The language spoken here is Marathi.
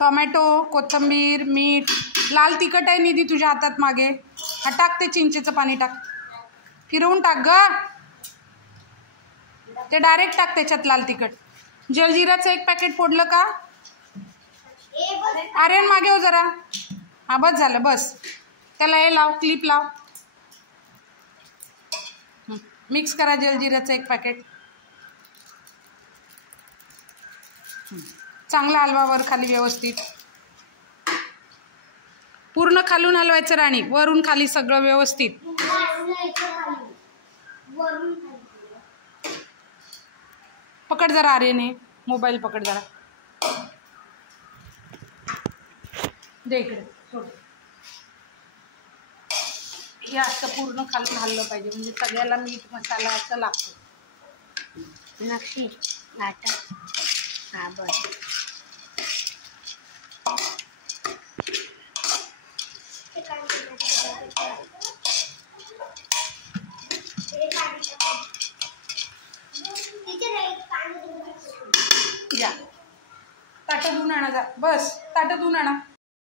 टोमॅटो, कोथिंबीर, मीठ, लाल तिखट आहे निधी तुझ्या हातात मागे. हा टाक, ते चिंचेचं पाणी टाक, फिरवून टाक ग, ते डायरेक्ट टाक त्याच्यात लाल तिखट. जलजिराचं एक पॅकेट फोडलं का? आर्यन मागे हो जरा. हा बस झालं, बस. त्याला हे लाव, क्लिप लाव. मिक्स करा जलजिराचं एक पॅकेट. चांगला हलवा वर खाली व्यवस्थित. पूर्ण खालून हलवायचं राणी, वरून खाली सगळं व्यवस्थित. पकड जरा आर्यने, मोबाईल पकड जरा. दे इकडे, सोड. हे असं पूर्ण खालून हललं पाहिजे, म्हणजे सगळ्याला मीठ मसाला असं लागतो. नक्की आटा. हा बस. या ताटं धुवून आणा जा, बस ताटं धुवून आणा.